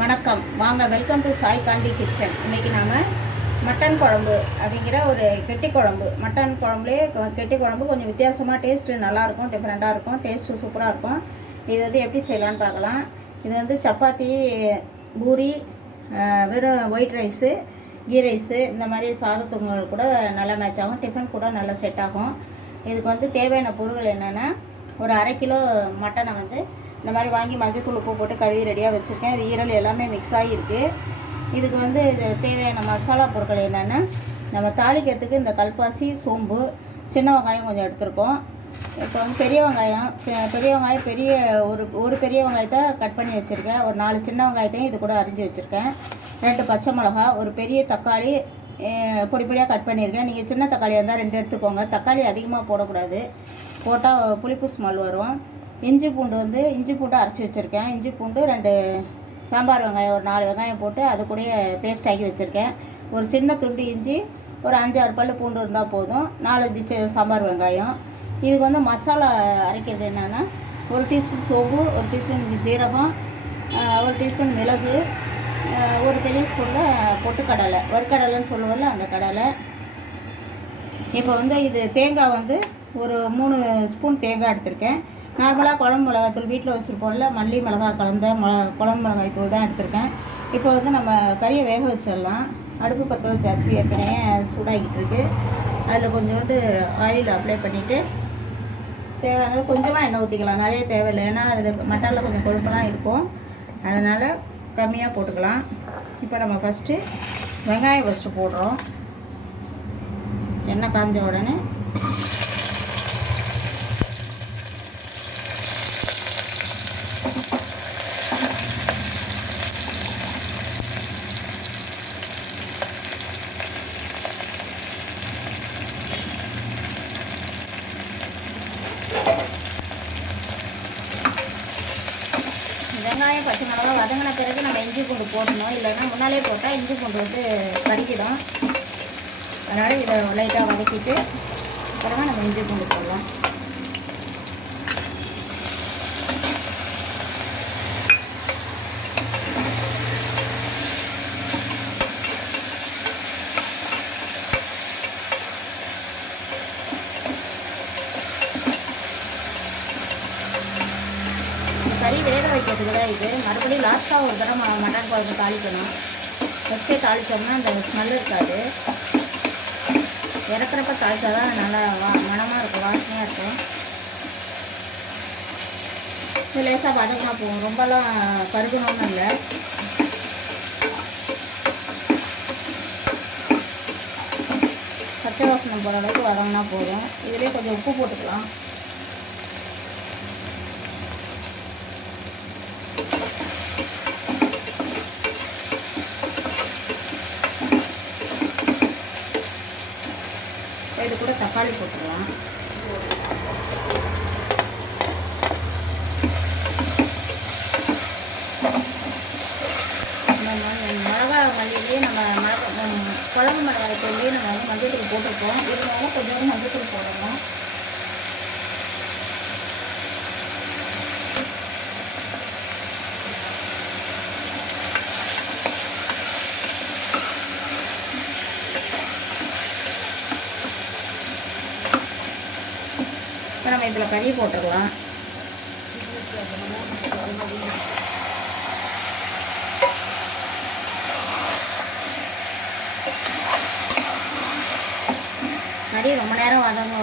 வணக்கம். வாங்க welcome to Sai Gandhi kitchen இன்றைக்கி நாம மட்டன் குழம்பு அப்படிங்கிற ஒரு கெட்டி குழம்பு. மட்டன் குழம்புலேயே கெட்டி குழம்பு கொஞ்சம் வித்தியாசமாக டேஸ்ட்டு நல்லாயிருக்கும் டிஃப்ரெண்ட்டாக இருக்கும் டேஸ்ட்டு சூப்பராக இருக்கும். இது வந்து எப்படி செய்யலான்னு பார்க்கலாம். இது வந்து சப்பாத்தி பூரி வெறும் ஒயிட் ரைஸு கீ ரைஸு இந்த மாதிரி சாதத்துக்கு கூட நல்லா மேட்ச் ஆகும். டிஃபன் கூட நல்லா செட் ஆகும். இதுக்கு வந்து தேவையான பொருள் என்னென்னா ஒரு அரை கிலோ மட்டனை வந்து இந்த மாதிரி வாங்கி மஞ்சத்தூள் உப்பு போட்டு கழுவி ரெடியாக வச்சுருக்கேன். இது ஈரல் எல்லாமே மிக்ஸ் ஆகிருக்கு இதுக்கு வந்து தேவையான மசாலா பொருட்கள் என்னென்னா நம்ம தாளிக்கிறதுக்கு இந்த கல்பாசி சோம்பு சின்ன வெங்காயம் கொஞ்சம் எடுத்திருக்கோம். இப்போ வந்து பெரிய வெங்காயம் பெரிய வெங்காயம் பெரிய ஒரு ஒரு பெரிய வெங்காயத்தை கட் பண்ணி வச்சுருக்கேன். ஒரு நாலு சின்ன வெங்காயத்தையும் இது கூட அரிஞ்சு வச்சுருக்கேன். ரெண்டு பச்சை மிளகா ஒரு பெரிய தக்காளி பொடி பொடியாக கட் பண்ணியிருக்கேன். நீங்கள் சின்ன தக்காளியாக இருந்தால் ரெண்டு எடுத்துக்கோங்க. தக்காளி அதிகமாக போடக்கூடாது. போட்டால் புளிப்பு ஸ்மெல் வரும். இஞ்சி பூண்டு வந்து இஞ்சி பூண்டு அரைச்சி வச்சுருக்கேன். இஞ்சி பூண்டு ரெண்டு சாம்பார் வெங்காயம் ஒரு நாலு வெங்காயம் போட்டு அது கூடயே பேஸ்ட் ஆக்கி வச்சுருக்கேன். ஒரு சின்ன துண்டு இஞ்சி ஒரு அஞ்சாறு பல்லு பூண்டு இருந்தால் போதும். நாலஞ்சு சாம்பார் வெங்காயம். இதுக்கு வந்து மசாலா அரைக்கிறது என்னென்னா ஒரு டீஸ்பூன் சோம்பு ஒரு டீஸ்பூன் ஜீரகம் ஒரு டீஸ்பூன் மிளகு ஒரு பெரிய ஸ்பூனில் பொட்டுக்கடலை. வறுக்கடலைன்னு சொல்லுவோம்ல அந்த கடலை. இப்போ வந்து இது தேங்காய் வந்து ஒரு மூணு ஸ்பூன் தேங்காய் எடுத்திருக்கேன். நார்மலாக குழம்பு மிளகாத்தூள் வீட்டில் வச்சுருப்போம்ல மல்லி மிளகாய் கலந்த மிள குழம்பு மிளகாய் தூள் தான் எடுத்திருக்கேன். இப்போ வந்து நம்ம கறியை வேக வச்சிடலாம். அடுப்பு பற்ற வச்சாச்சு ஏற்கனவே சூடாகிட்டு இருக்குது அதில் கொஞ்சோண்டு ஆயில் அப்ளை பண்ணிவிட்டு தேவையானது கொஞ்சமாக எண்ணெய் ஊற்றிக்கலாம் நிறைய தேவையில்லை. ஏன்னா அதில் மட்டனில் கொஞ்சம் கொழுப்பெல்லாம் இருக்கும். அதனால் கம்மியாக போட்டுக்கலாம். இப்போ நம்ம ஃபஸ்ட்டு வெங்காயம் ஃபஸ்ட்டு போடுறோம். எண்ணெய் காஞ்ச உடனே வெங்காயம் பச்சை மிளகா வதங்கின பிறகு நம்ம இஞ்சி பூண்டு போடணும். இல்லைன்னா முன்னாலே போட்டால் இஞ்சி பூண்டு வந்து கறிக்கிடும் அதனால் இதை லைட்டாக வதக்கிட்டு அப்புறமா நம்ம இஞ்சி பூண்டு போடலாம் இந்த கறி வேக தான் இது மறுபடியும் லாஸ்ட்டாக ஒரு தடவை மட்டன் குழம்பு தாளிக்கணும். ஃபஸ்ட்டே தாளித்தோம்னா அந்த ஸ்மெல் இருக்காது. இறக்குறப்ப தாளித்தா தான் நல்லா வா மனமாக இருக்கும் வாசனையாக இருக்கும். இது லேசாக பதக்கமாக போகும் ரொம்பலாம் கருகணும்னு இல்லை. பச்சை வாசனை போகிற அளவுக்கு வதங்கினா போதும். இதிலே கொஞ்சம் உப்பு போட்டுக்கலாம். இது கூட தக்காளி போட்டுக்கலாம். மிளகா மல்லியிலேயே நம்ம மிளகா குழம்பு மிளகாய் தூள்லேயே நம்ம வந்து மஞ்சள் போட்டிருக்கோம். இருந்தாலும் கொஞ்சம் மஞ்சள் தூள் போடணும். நம்ம இதில் கறி போட்டுடலாம் கறி ரொம்ப நேரம் வதங்க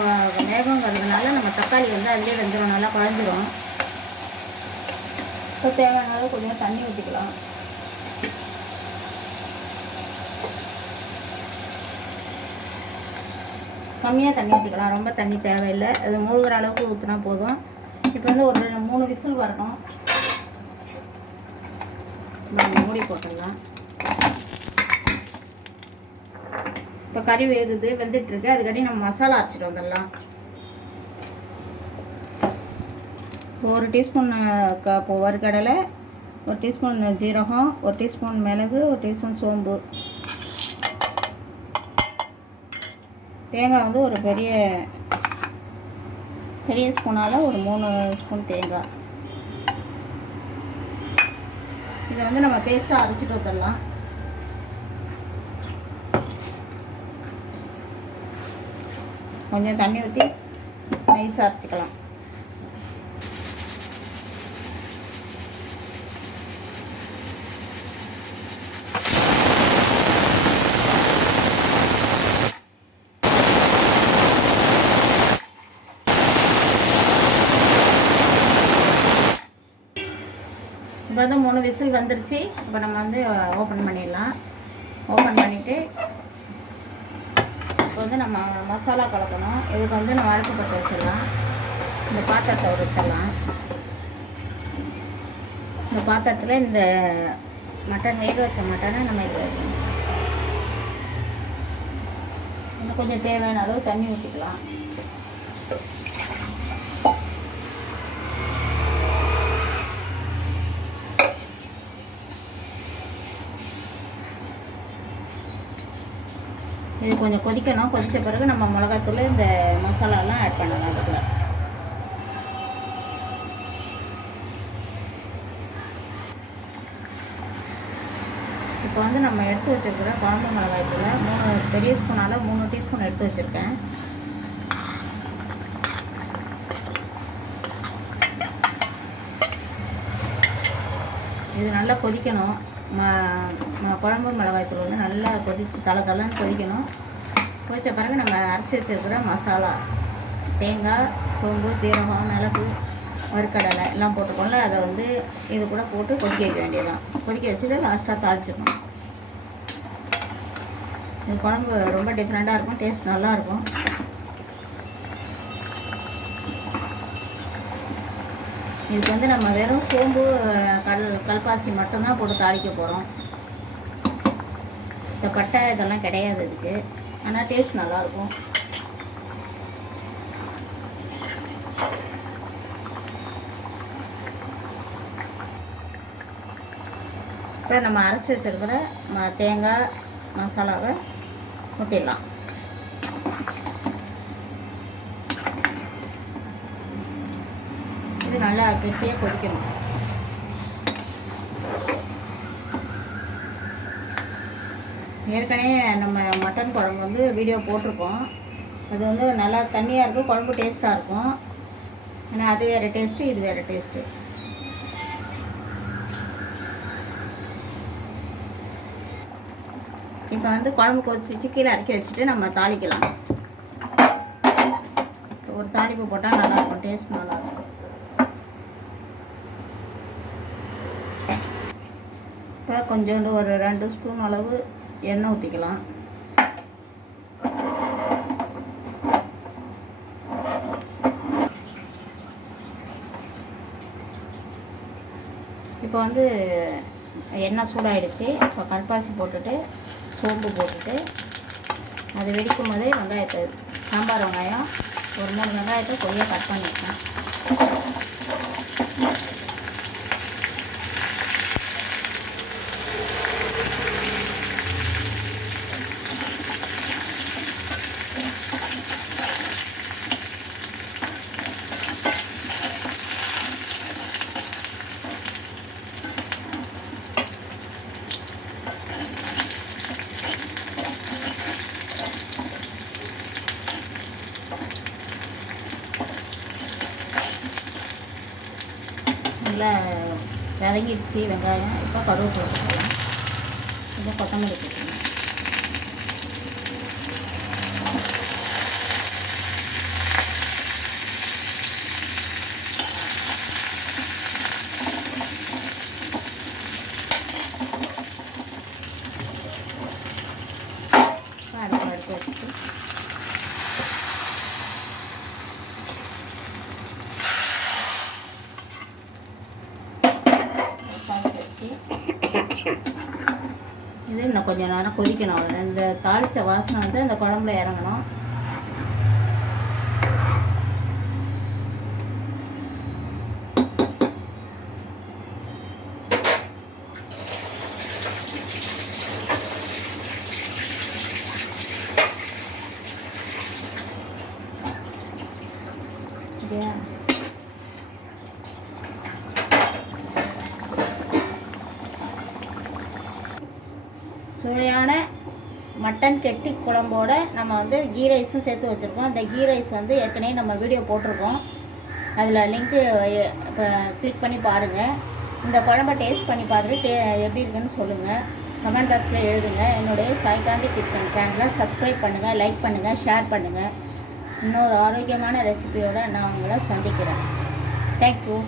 வேகங்கிறதுனால நம்ம தக்காளி வந்து அதிலே வெந்துடும் நல்லா குழஞ்சிரும். இப்போ தேவையான கொஞ்சம் தண்ணி ஊற்றிக்கலாம் கம்மியாக தண்ணி ஊற்றிக்கலாம் ரொம்ப தண்ணி தேவையில்லை. அது மூழ்கிற அளவுக்கு ஊற்றினா போதும். இப்போ வந்து ஒரு ரெண்டு மூணு விசில் வரணும். மூடி போட்டுடலாம். இப்போ கறி வேகுது வெந்துட்டுருக்கு. அதுக்காடி அதுக்கடி நம்ம மசாலா அரைச்சிட்டு வந்துடலாம். ஒரு டீஸ்பூன் க வறுக்கடலை ஒரு டீஸ்பூன் ஜீரகம் ஒரு டீஸ்பூன் மிளகு ஒரு டீஸ்பூன் சோம்பு. தேங்காய் வந்து ஒரு பெரிய பெரிய ஸ்பூனால் ஒரு மூணு ஸ்பூன் தேங்காய். இதை வந்து நம்ம பேஸ்ட்டாக அரைச்சிட்டு வந்துடலாம். கொஞ்சம் தண்ணி ஊற்றி நைஸாக அரைச்சிக்கலாம் இப்போ வந்து மூணு விசில் வந்துருச்சு. இப்போ நம்ம வந்து ஓப்பன் பண்ணிடலாம். ஓப்பன் பண்ணிவிட்டு இப்போ வந்து நம்ம மசாலா கலக்கணும். இதுக்கு வந்து நம்ம அரைப்பு போட்டு வச்சிடலாம். இந்த பாத்திரத்தை வச்சிடலாம். இந்த பாத்திரத்தில் இந்த மட்டன் வேக வச்ச மட்டனை நம்ம இது இன்னும் கொஞ்சம் தேவையான அளவு தண்ணி ஊற்றிக்கலாம் கொஞ்சம் கொதிக்கணும். கொதித்த பிறகு நம்ம மிளகாத்தூள் இந்த மசாலாலாம் ஆட் பண்ணலாம் அதுக்குள்ள. இப்போ வந்து நம்ம எடுத்து வச்சுருக்கிற குழம்பு மிளகாய் தூளை மூணு பெரிய ஸ்பூனால் மூணு டீஸ்பூன் எடுத்து வச்சுருக்கேன். இது நல்லா கொதிக்கணும். ம குழம்பு மிளகாய் தூள் வந்து நல்லா கொதித்து தலை தலைன்னு கொதிக்கணும். கொதித்த பிறகு நம்ம அரைச்சி வச்சிருக்கிற மசாலா தேங்காய் சோம்பு ஜீரகம் மிளகு வறுக்கடலை எல்லாம் போட்டுக்கோங்கள அதை வந்து இது கூட போட்டு கொதிக்க வைக்க வேண்டியதுதான். கொதிக்க வச்சுட்டு லாஸ்ட்டாக தாளிச்சிடணும். இது குழம்பு ரொம்ப டிஃப்ரெண்ட்டாக இருக்கும் டேஸ்ட் நல்லாயிருக்கும் இதுக்கு வந்து நம்ம வெறும் சோம்பு கல் கல்பாசி மட்டும்தான் போட்டு தாளிக்க போகிறோம் இந்த பட்டை இதெல்லாம் கிடையாது இதுக்கு. ஆனால் டேஸ்ட் நல்லாயிருக்கும் இப்போ நம்ம அரைச்சி வச்சுருக்கிற ம தேங்காய் மசாலாவை ஊற்றிடலாம் இது நல்லா கெட்டியாக கொதிக்கணும். ஏற்கனவே நம்ம மட்டன் குழம்பு வந்து வீடியோ போட்டிருக்கோம். அது வந்து நல்லா தண்ணியாக இருக்கும் குழம்பு டேஸ்ட்டாக இருக்கும். ஆனால் அது வேறு டேஸ்ட்டு இது வேறு டேஸ்ட்டு இப்போ வந்து குழம்பு கொதிச்சு கீழே இறக்கி வச்சுட்டு நம்ம தாளிக்கலாம். ஒரு தாளிப்பு போட்டால் நல்லாயிருக்கும் டேஸ்ட் நல்லாயிருக்கும் இப்போ கொஞ்சோண்டு ஒரு ரெண்டு ஸ்பூன் அளவு எண்ணெய் ஊற்றிக்கலாம் இப்போ வந்து எண்ணெய் சூடாயிடுச்சு. இப்போ கல்பாசி போட்டுட்டு சோம்பு போட்டுட்டு அது வெடிக்கும் போதே வெங்காயத்தை சாம்பார் வெங்காயம் ஒரு மூணு வெங்காயத்தை கொய்யா கட் பண்ணிருக்கேன் நல்லா வதங்கிடுச்சு வெங்காயம். இப்போ கருவேப்பிலை போட்டுக்கலாம். கொஞ்சம் கொத்தமல்லி போட்டுக்கலாம் இப்போ அடுப்பு எடுத்து வச்சுட்டு தாளிச்சு வச்சு இது இன்னும் கொஞ்சம் நேரம் கொதிக்கணும் இந்த தாளிச்ச வாசனை வந்து அந்த குழம்புல இறங்கணும் Yeah. மட்டன் கெட்டி குழம்போட நம்ம வந்து கீ ரைஸும் சேர்த்து வச்சுருக்கோம். அந்த கீ ரைஸ் வந்து ஏற்கனவே நம்ம வீடியோ போட்டிருக்கோம். அதில் லிங்க்கு இப்போ கிளிக் பண்ணி பாருங்கள் இந்த குழம்ப டேஸ்ட் பண்ணி பார்த்துட்டு டே எப்படி இருக்குன்னு சொல்லுங்கள் கமெண்ட் பாக்ஸில் எழுதுங்க. என்னுடைய சாய்காந்தி கிச்சன் சேனலை சப்ஸ்கிரைப் பண்ணுங்கள் லைக் பண்ணுங்கள் ஷேர் பண்ணுங்கள் இன்னொரு ஆரோக்கியமான ரெசிபியோடு நான் உங்களை சந்திக்கிறேன். தேங்க்யூ